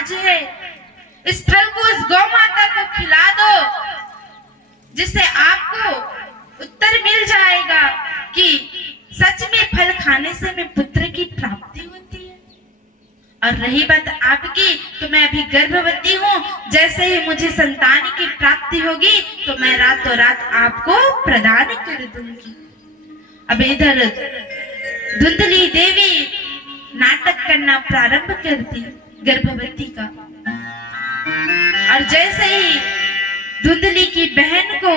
राज है। इस फल को उस गौ माता को खिला दो, जिससे आपको उत्तर मिल जाएगा कि सच में फल खाने से हमें पुत्र की प्राप्ति होती है। और रही बात आपकी, तो मैं अभी गर्भवती हूँ, जैसे ही मुझे संतान की प्राप्ति होगी तो मैं रातों रात आपको प्रदान कर दूंगी। अब इधर धुंधली देवी नाटक करना प्रारंभ कर दी गर्भवती का। और जैसे ही धुंधली की बहन को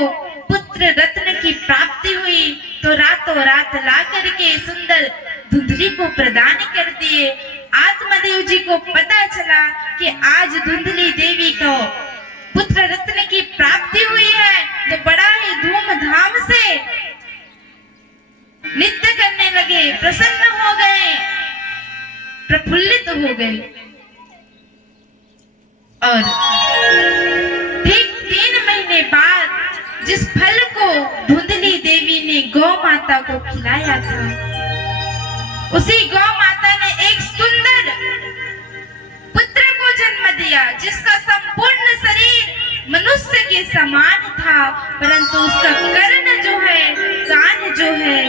पुत्र रत्न की प्राप्ति हुई तो रातों रात ला करके सुंदर धुंधली को प्रदान कर दिए। आत्मदेव जी को पता चला कि आज धुंधली देवी को पुत्र रत्न की प्राप्ति हुई है, तो बड़ा ही धूमधाम से नृत्य करने लगे, प्रसन्न हो गए, प्रफुल्लित हो गए। और ठीक 3 महीने बाद जिस फल को धुंधली देवी ने गौ माता को खिलाया था, उसी गौ माता ने एक सुंदर पुत्र को जन्म दिया, जिसका संपूर्ण शरीर मनुष्य के समान था, परंतु उसका कर्ण जो है, कान जो है,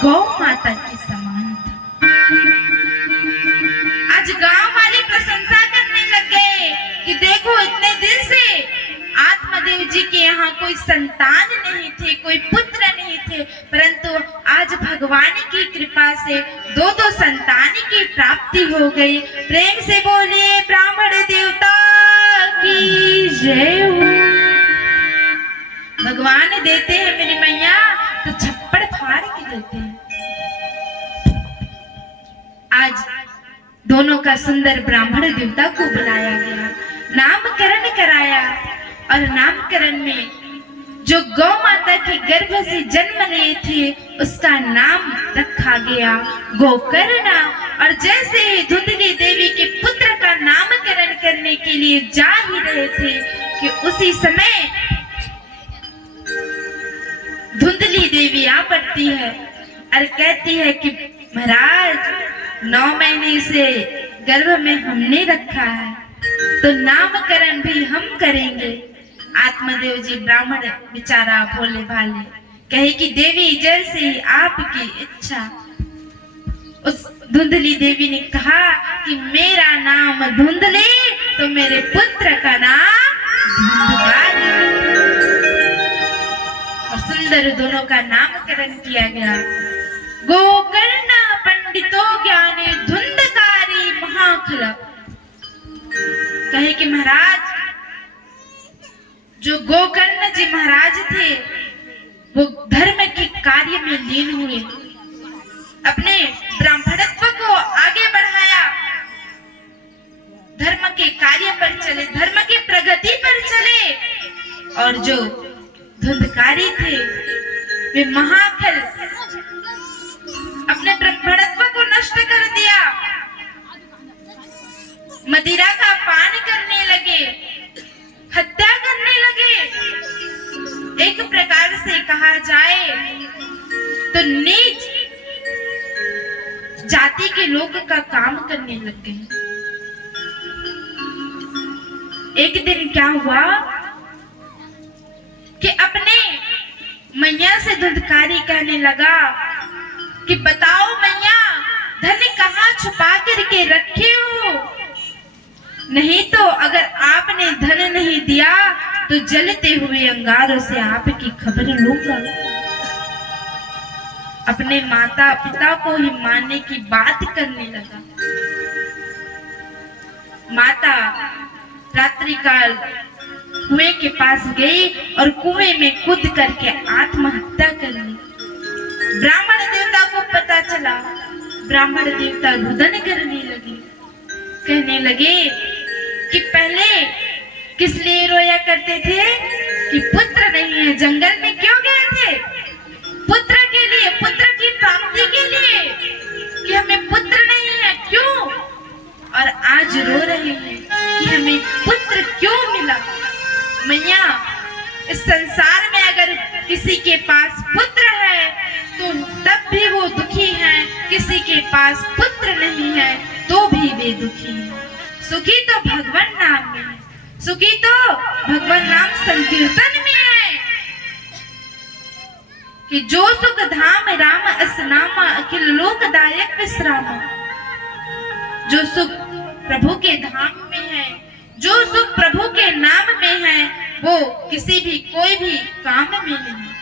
गौ माता के समान था। आज गांव वाले प्रशंसा करने लग गए कि देखो, इतने दिन से आत्मदेव जी के यहाँ कोई संतान नहीं थे, कोई पुत्र नहीं थे, परंतु आज भगवान की कृपा से 2 संतान की प्राप्ति हो गई। प्रेम से बोलिए ब्राह्मण देवता की जय हो। भगवान देते हैं मेरी मैया तो छप्पड़ फाड़ के देते हैं। आज दोनों का सुंदर ब्राह्मण देवता को बुलाया गया, नामकरण कराया, और नामकरण में जो गौ माता के गर्भ से जन्म लिए थे उसका नाम रखा गया गोकर्णा। और जैसे ही धुंधली देवी के पुत्र का नामकरण करने के लिए जा ही रहे थे कि उसी समय धुंधली देवी आ पड़ती है और कहती है कि महाराज 9 महीने से गर्भ में हमने रखा है, तो नामकरण भी हम करेंगे। आत्मदेव जी ब्राह्मण बेचारा भोले भाले कहे कि देवी जैसे आपकी इच्छा। उस धुंधली देवी ने कहा कि मेरा नाम धुंधली तो मेरे पुत्र का नाम धुंधकारी। और सुंदर दोनों का नामकरण किया गया। गोकर्ण पंडितो ज्ञाने धुंधकारी महाखल। कहे कि महाराज, जो गोकर्ण जी महाराज थे वो धर्म के कार्य में लीन हुए, अपने ब्राह्मणत्व को आगे बढ़ाया, धर्म के कार्य पर चले, धर्म की प्रगति पर चले। और जो धुंधकारी थे वे महाखल अपने ब्राह्मणत्व को नष्ट कर दिया, मदिरा का पान करने लगे, हत्या करने लगे। एक प्रकार से कहा जाए तो नीच जाति के लोग का काम करने लग गए। एक दिन क्या हुआ कि अपने मैया से धुंधकारी कहने लगा कि बताओ मैया, धन कहाँ छुपा करके रखे हो? नहीं तो अगर आपने धन नहीं दिया तो जलते हुए अंगारों से आपकी खबर लूंगा। अपने माता पिता को ही मारने की बात करने लगा। माता रात्रि काल कुएं के पास गई और कुएं में कूद करके आत्महत्या कर ली। ब्राह्मण देवता को पता चला, ब्राह्मण देवता रुदन करने लगे, कहने लगे कि पहले किस लिए रोया करते थे कि पुत्र नहीं है, जंगल में क्यों गए थे? पुत्र के लिए, पुत्र की प्राप्ति के लिए, कि हमें पुत्र नहीं है, क्यों? और आज रो रहे हैं कि हमें पुत्र क्यों मिला। मैया, इस संसार में अगर किसी के पास पुत्र है तो तब भी वो दुखी है, किसी के पास पुत्र नहीं है तो भी वे दुखी हैं। सुखी तो भगवान नाम में है, सुखी तो भगवान नाम संकीर्तन में है। कि जो सुख धाम राम असनामा, अखिल लोकदायक विश्राम। जो सुख प्रभु के धाम में है, जो सुख प्रभु के नाम में है, वो किसी भी कोई भी काम में नहीं।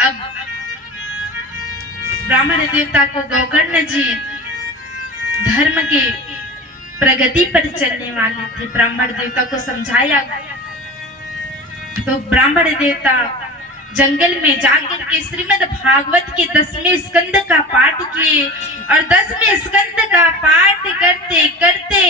अब ब्राह्मण देवता को गोकर्ण जी धर्म के प्रगति पर चलने वाले थे, ब्राह्मण देवता को समझाया। तो ब्राह्मण देवता जंगल में जाकर के श्रीमद् भागवत के 10वें स्कंद का पाठ किए और 10वें स्कंद का पाठ करते करते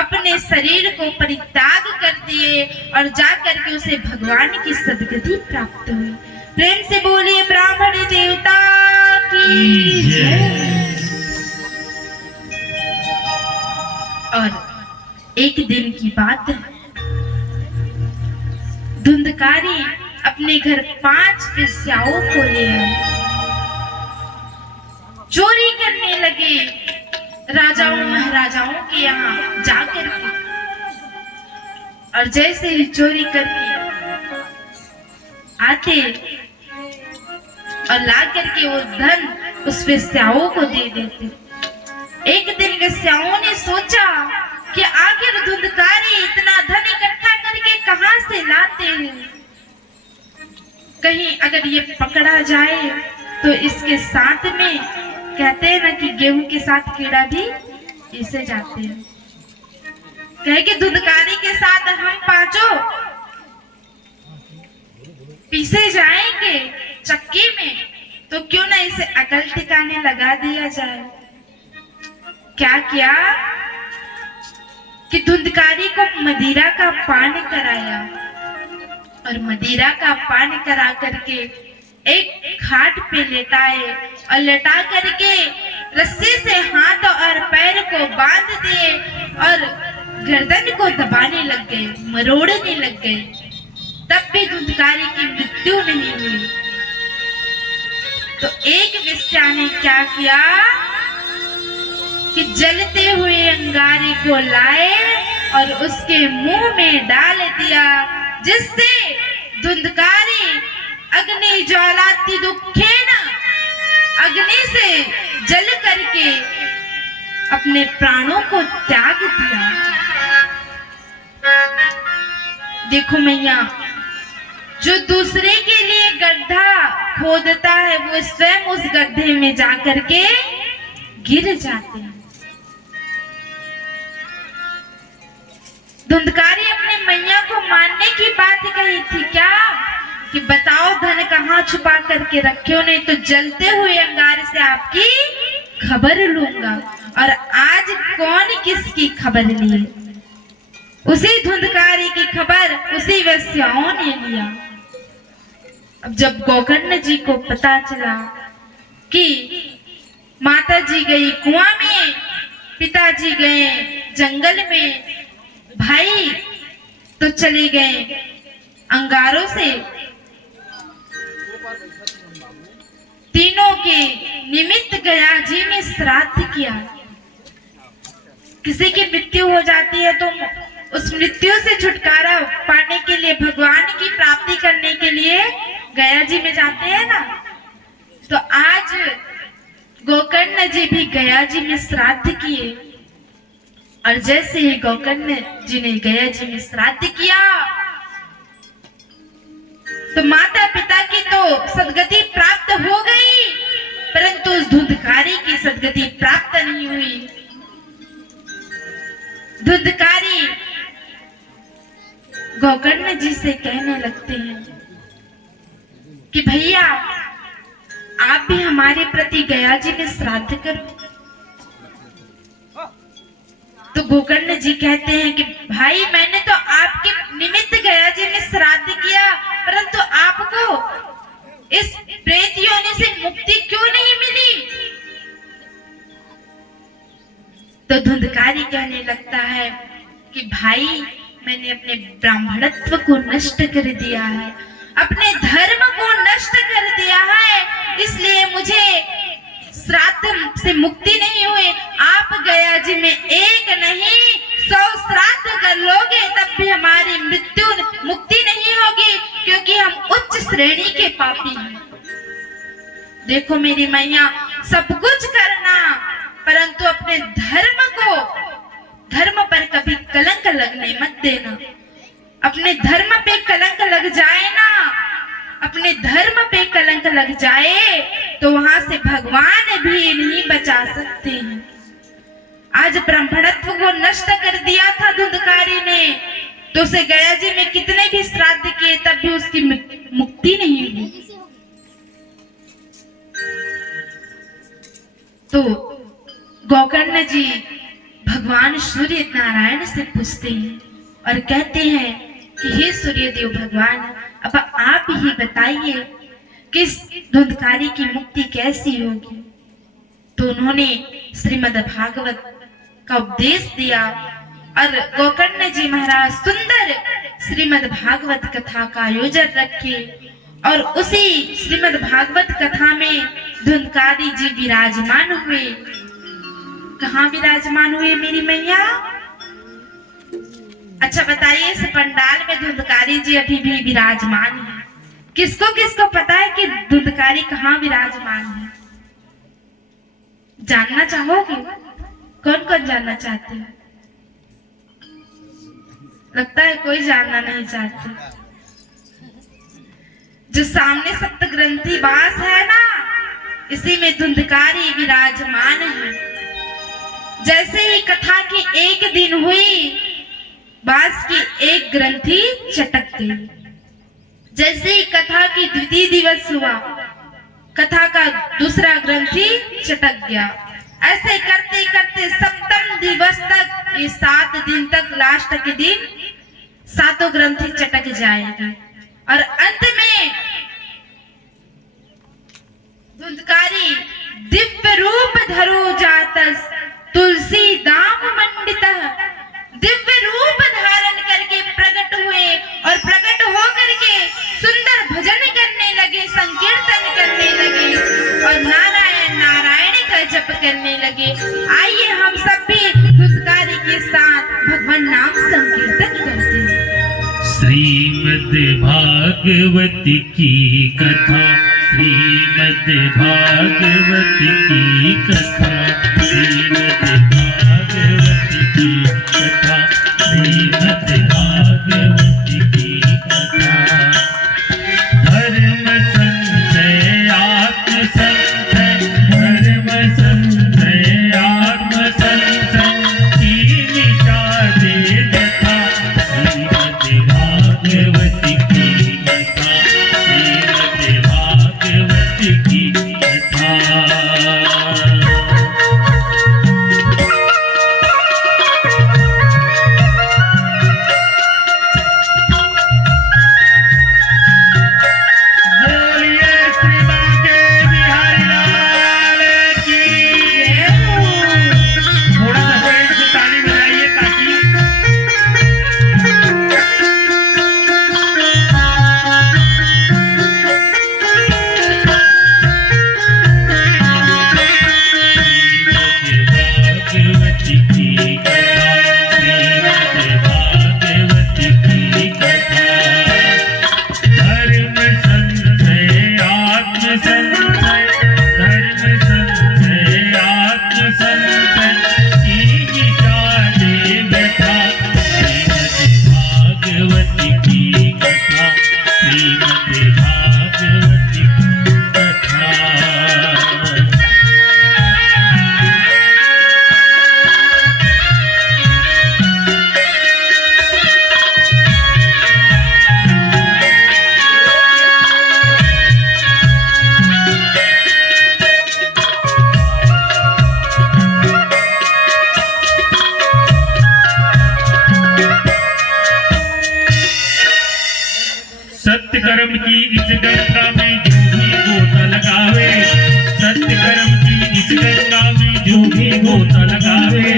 अपने शरीर को परित्याग कर दिए और जाकर के उसे भगवान की सद्गति प्राप्त हुई। प्रेम से बोलिए ब्राह्मण देवता की जय। और एक दिन की बात है, धुंधकारी अपने घर 5 वेश्याओं को ले आए, चोरी करने लगे राजाओं महाराजाओं के यहाँ जाकर के। और जैसे ही चोरी करके आते और ला करके वो धन उस वेश्याओं को दे देते। एक दिन वेश्याओं ने सोचा कि आखिर धुंधकारी इतना धन इकट्ठा करके कहां से लाते हैं, कहीं अगर ये पकड़ा जाए तो इसके साथ में, कहते हैं ना कि गेहूं के साथ कीड़ा भी इसे जाते हैं, कहे कि धुंधकारी के साथ हम 5 पीसे जाएंगे चक्की में, तो क्यों ना इसे अकल ठिकाने लगा दिया जाए। क्या किया कि धुंधकारी को मदिरा का पान कराया और मदिरा का पान करा करके एक खाट पे लेटाए और लेटा करके रस्सी से हाथ और पैर को बांध दिए और गर्दन को दबाने लग गए, मरोड़ने लग गए। तब भी धुंधकारी की मृत्यु नहीं हुई। तो एक वेश्या ने क्या किया कि जलते हुए अंगारे को लाए और उसके मुंह में डाल दिया, जिससे धुंधकारी अग्नि ज्वालाति दुखेन, अग्नि से जल करके अपने प्राणों को त्याग दिया। देखो मैया, जो दूसरे के लिए गड्ढा खोदता है वो स्वयं उस गड्ढे में जाकर के गिर जाते हैं। धुंधकारी अपने मैया को मारने की बात कही थी क्या, कि बताओ धन कहाँ छुपा करके रखे हो, नहीं तो जलते हुए अंगारे से आपकी खबर लूंगा। और आज कौन किसकी खबर लिए? उसी धुंधकारी की खबर उसी वेश्याओं ने लिया। अब जब गोकर्ण जी को पता चला कि माता जी गई कुआं में, पिताजी गए जंगल में, भाई तो चले गए अंगारों से, तीनों के निमित्त गया जी में श्राद्ध किया। किसी की मृत्यु हो जाती है तो उस मृत्यु से छुटकारा पाने के लिए, भगवान की प्राप्ति करने के लिए गया जी में जाते हैं ना। तो आज गोकर्ण जी भी गया जी में श्राद्ध किए और जैसे ही गोकर्ण जी ने गया जी में श्राद्ध किया तो माता पिता की तो सद्गति प्राप्त हो गई, परंतु उस धुंधकारी की सद्गति प्राप्त नहीं हुई। धुंधकारी गोकर्ण जी से कहने लगते हैं कि भैया आप भी हमारे प्रति गया जी में श्राद्ध करो। तो गोकर्ण जी कहते हैं कि भाई मैंने तो आपके निमित्त गया जी में श्राद्ध किया, परंतु आपको इस प्रेत योनि से मुक्ति क्यों नहीं मिली? तो धुंधकारी कहने लगता है कि भाई मैंने अपने ब्राह्मणत्व को नष्ट कर दिया है, अपने धर्म को नष्ट कर दिया है, इसलिए मुझे श्राद्ध से मुक्ति नहीं हुई। आप गया जी में एक नहीं 100 श्राद्ध कर लोगे तब भी हमारी मृत्यु मुक्ति नहीं होगी, क्योंकि हम उच्च श्रेणी के पापी हैं। देखो मेरी मैया, सब कुछ करना परंतु अपने धर्म पर कभी कलंक लगने मत देना। अपने धर्म पे कलंक लग जाए ना, अपने धर्म पे कलंक लग जाए तो वहां से भगवान भी नहीं बचा सकते हैं। आज ब्राह्मणत्व को नष्ट कर दिया था धुंधकारी ने, तो उसे गया जी में कितने भी श्राद्ध किए तब भी उसकी मुक्ति नहीं हुई। तो गोकर्ण जी भगवान सूर्य नारायण से पूछते हैं और कहते हैं कि हे सूर्यदेव भगवान, अब आप ही बताइए कि इस धुंधकारी की मुक्ति कैसी होगी। तो उन्होंने श्रीमद् भागवत का उपदेश दिया और गोकर्ण जी महाराज सुंदर श्रीमद् भागवत कथा का आयोजन रखे और उसी श्रीमद् भागवत कथा में धुंधकारी जी विराजमान हुए। कहाँ विराजमान हुए मेरी मैया? अच्छा बताइए, इस पंडाल में धुंधकारी जी अभी भी विराजमान है। किसको किसको पता है कि धुंधकारी कहाँ विराजमान है? जानना चाहोगे? कौन कौन जानना चाहते हैं? लगता है कोई जानना नहीं चाहते। जो सामने सप्त ग्रंथि बास है ना, इसी में धुंधकारी विराजमान है। जैसे ही कथा की एक दिन हुई, बांस की एक ग्रंथि चटक गई। जैसे ही कथा की द्वितीय दिवस हुआ, कथा का दूसरा ग्रंथि चटक गया। ऐसे करते करते सप्तम दिवस तक, ये 7 दिन तक, लास्ट के दिन 7 ग्रंथि चटक जाएगी और अंत में धुंधकारी दिव्य रूप धरो जातस तुलसी दाम मंडित, दिव्य रूप धारण करके प्रकट हुए और प्रकट हो करके सुंदर भजन करने लगे, संकीर्तन करने लगे और नारायण नारायण का जप करने लगे। आइए हम सब भी धुंधकारी के साथ भगवान नाम संकीर्तन करते हैं। श्रीमद् भागवत की कथा, श्रीमद् भागवत की कथा, श्रीमद् भागवत की कथा, श्रीमद् भागवत की कथा। धर्म संजय आत्म संजय, धर्म संजय आत्म संजय की मिटा दे व्यथा। श्रीमद् भागवत की कथा, श्रीमद् भागवत की कथा। सत्य कर्म की इस गंगा में जो भी गोता लगावे, सत्य कर्म की इस गंगा में जो भी गोता लगावे,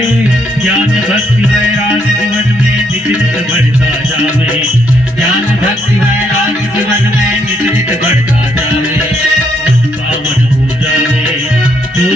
ज्ञान भक्ति वैराग्य जीवन में नित नित बढ़ता जावे, ज्ञान भक्ति वैराग्य जीवन में नित नित बढ़ता जावे। पावन हो जावे जो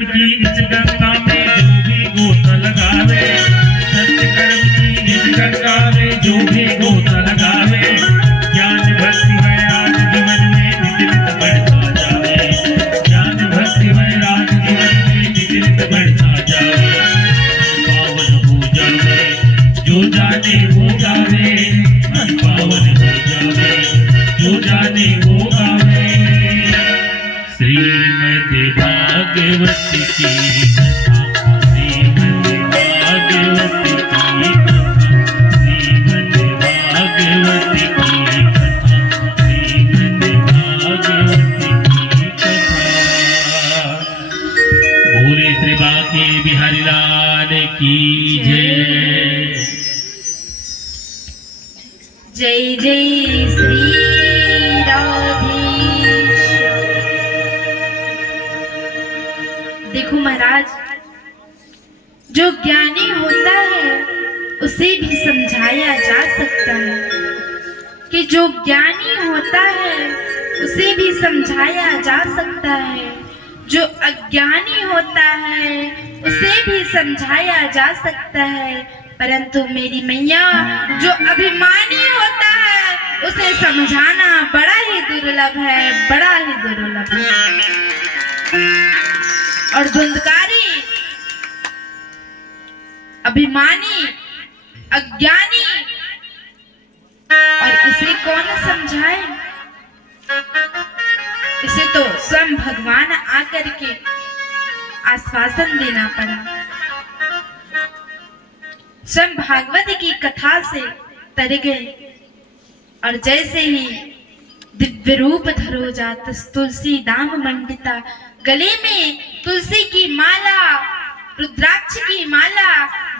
कर्म की इस गंगा में जो भी गोता लगावे, सत्य कर्म की इस गंगा में जो भी गोता लगावे, ज्ञान भक्ति वैराग जीवन में नित बढ़ता जावे, ज्ञान भक्ति वैराग जीवन में नित बढ़ता जावे, पावन हो जावे जो जाने वो गावे, मन पावन हो जावे जो जाने वो गावे। श्रीमद् भागवती की कथा, श्रीमद् भागवती की कथा, श्रीमद् भागवती की कथा, श्रीमद् भागवती की कथा। बोले श्री बांके बिहारी लाल की जय। जय जय श्री राधेश्याम। देखो महाराज, जो ज्ञानी होता है उसे भी समझाया जा सकता है, कि जो ज्ञानी होता है उसे भी समझाया जा सकता है, जो अज्ञानी होता है उसे भी समझाया जा सकता है, परंतु मेरी मैया जो अभिमानी होता है उसे समझाना बड़ा ही दुर्लभ है, बड़ा ही दुर्लभ है। और धुंधकारी, अभिमानी, अज्ञानी, और इसे कौन समझाए? इसे तो स्वयं भगवान आकर के आश्वासन देना पड़ा। स्वयं भागवत की कथा से तर गए और जैसे ही दिव्य रूप धरो जात तुलसी दाम मंडिता, गले में तुलसी की माला, रुद्राक्ष की माला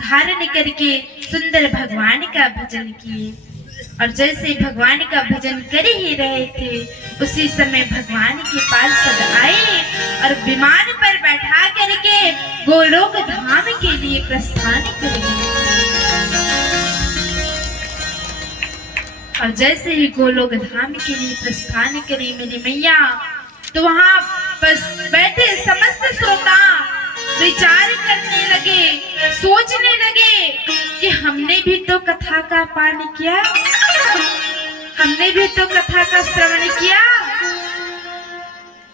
धारण करके सुंदर भगवान का भजन किए। और जैसे भगवान का भजन कर ही रहे थे उसी समय भगवान के पास सब आए और विमान पर बैठा करके गोलोक धाम के लिए प्रस्थान कर गए। और जैसे ही गोलोक धाम के लिए प्रस्थान करी मेरी मैया, तो वहां बस बैठे समस्त श्रोता विचार करने लगे, सोचने लगे कि हमने भी तो कथा का पान किया, हमने भी तो कथा का श्रवण किया,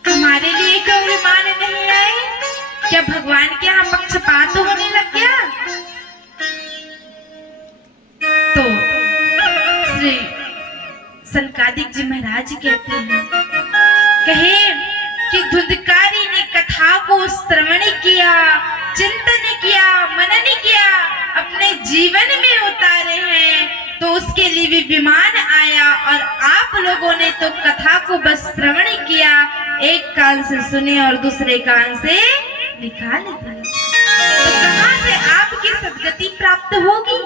हमारे लिए क्यों विमान नहीं आए? क्या भगवान के यहाँ पक्षपात होने लग गया? तो श्री सनकादिक जी महाराज कहते हैं, कहे कि धुंधकारी ने कथा को श्रवण किया, चिंतन किया, मनन किया, अपने जीवन में उतारे हैं, तो उसके लिए भी विमान आया। और आप लोगों ने तो कथा को बस श्रवण किया, एक कान से सुने और दूसरे कान से निकाल दिया, तो कहां से आपकी सद्गति प्राप्त होगी?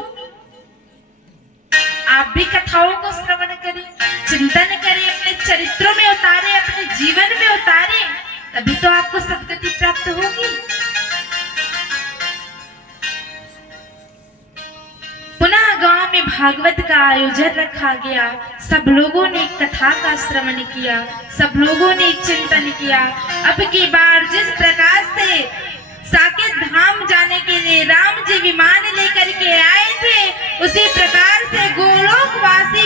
आप भी कथाओं को श्रवण करें, चिंतन करें, अपने चरित्रों में उतारे, अपने जीवन में उतारे, तभी तो आपको सद्गति प्राप्त होगी। पुनः गांव में भागवत का आयोजन रखा गया, सब लोगों ने कथा का श्रवण किया, सब लोगों ने चिंतन किया। अब की बार जिस प्रकार से साकेत धाम जाने के लिए राम जी विमान लेकर के आए थे, उसी प्रकार से गोलोकवासी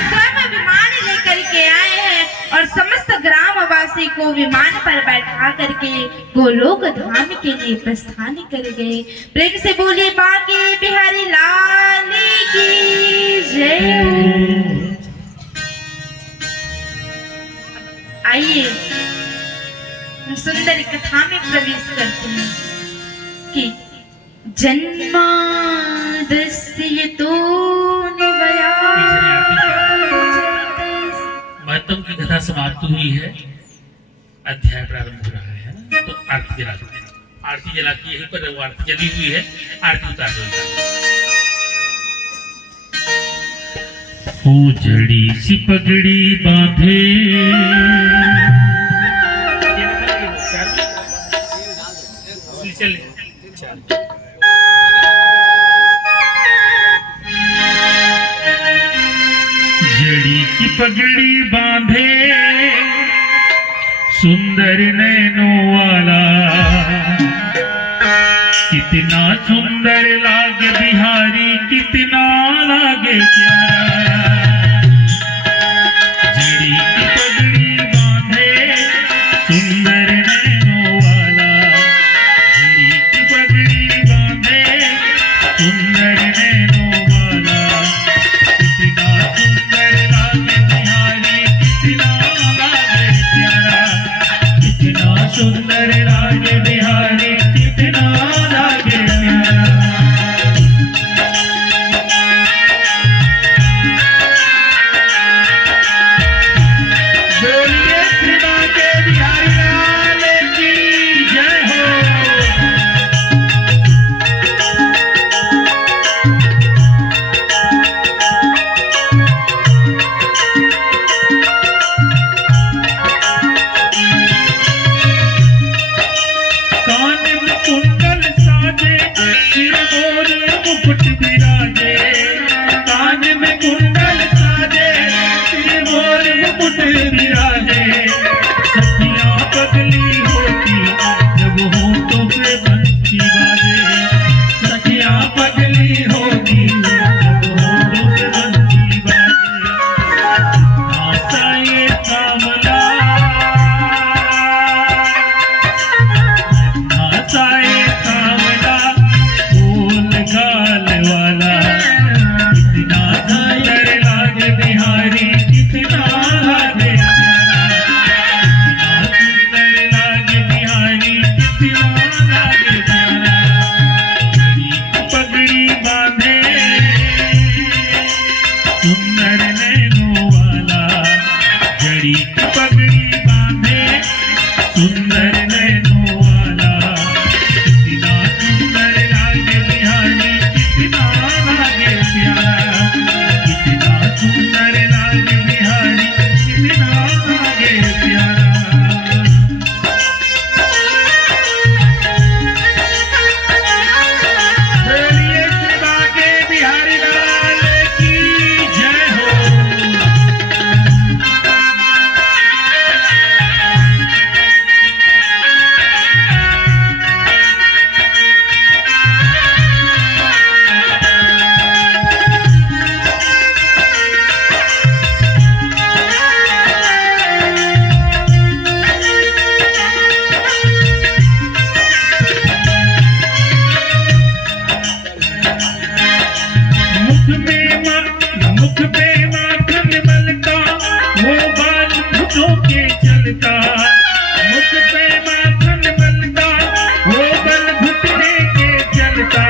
स्वयं विमान लेकर के आए हैं और समस्त ग्रामवासी को विमान पर बैठा करके गोलोक धाम के लिए प्रस्थान कर गए। प्रेम से बोले बांके बिहारी लाल की जय। आइए हम सुंदर कथा में प्रवेश करते हैं कि जन्मादस्य तो महत्तम की कथा समाप्त हुई है, अध्याय प्रारंभ हो रहा है ना? तो आरती जला दो, आरती जला के यहीं पर आरती जली हुई है, आरती उतार दो। उजड़ी सी पगड़ी बांधे जड़ी की पगड़ी बांधे सुंदर नैनों वाला, कितना सुंदर लागे बिहारी, कितना लागे प्यारा। जड़ी की पगड़ी बांधे सुंदर नैनों वाला, जड़ी की पगड़ी बांधे सुंदर नैनों वाला, कितना सुंदर लागे बिहारी, कितना लागे प्यारा, कितना सुंदर लागे बिहारी, कितना लागे प्यारा। बोलिए श्रीमा के बिहारी लाल की जय हो। कान में कुंडल साजे, सिर मोर मुकुट बिराजे, कान में कुंडल साजे, सिर मोर मुकुट बिराजे। सखियां पगली होती जब होठों पे बंसी बाजे, सखियां पगली होती जब होठों पे बंसी बाजे। नाचा ये कामला, नाचाए कामला फूल गाल वाला, कितना सुंदर लागे बिहारी, कितना लागे प्यारा, कितना सुंदर लागे बिहारी, कितना लागे प्यारा। जड़ी की पगड़ी बांधे सुंदर नैनों वाला, जड़ी की पगड़ी बांधे सुंदर नैनों वाला, कितना सुंदर लागे बिहारी, कितना लागे प्यारा, कितना सुंदर लागे बिहारी, कितना लागे प्यारा। बोलिए शिवा के बिहारी लाल की जय हो। मुख पे माखन मलका, वो बाल घुटों के चलता, मुख पे माखन मलका, वो बल घुटने के चलता।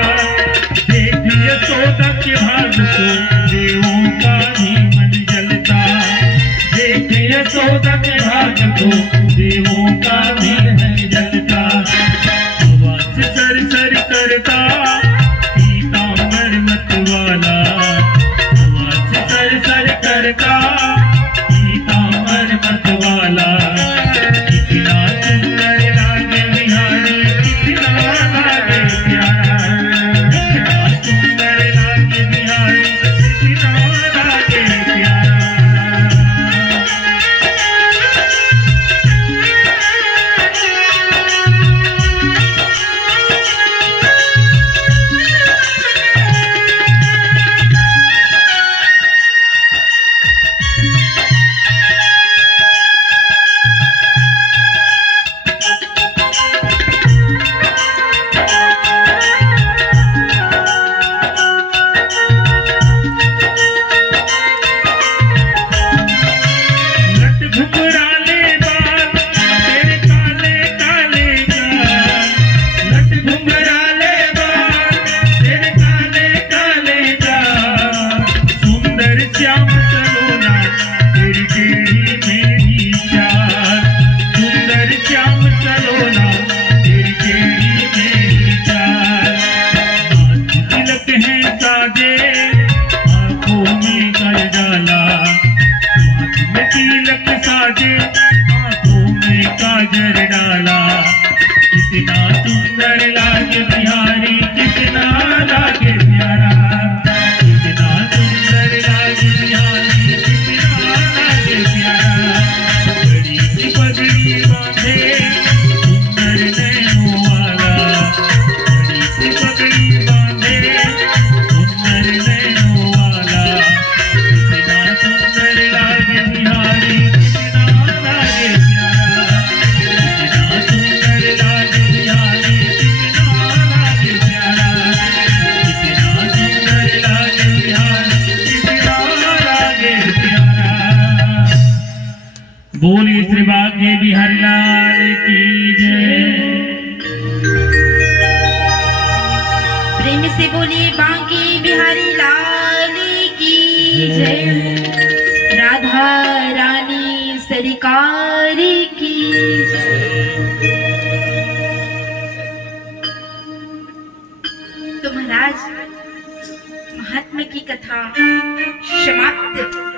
देखिए सौदा के भाग को देवों का भी मन जलता, देखिए सौदा के भाग को देवों का भी मन जलता। हवा से सर सर करता पीतांबर मत वाला, हवा से सर सर करता पीतांबर मत वाला, कितना सुंदर लागे बिहारी, कितना लागे प्यारा, कितना सुंदर लागे बिहारी, कितना लागे प्यारा। काजर डाला, कितना सुंदर लागे बिहारी, कितना लागे प्यारा, कितना सुंदर लागे बिहारी, कितना लागे प्यारा। बड़ी सी पगड़ी से बोलिए बांके बिहारी लाल की जय, राधा रानी सरकार की जय। तो महाराज महात्मा की कथा समाप्त।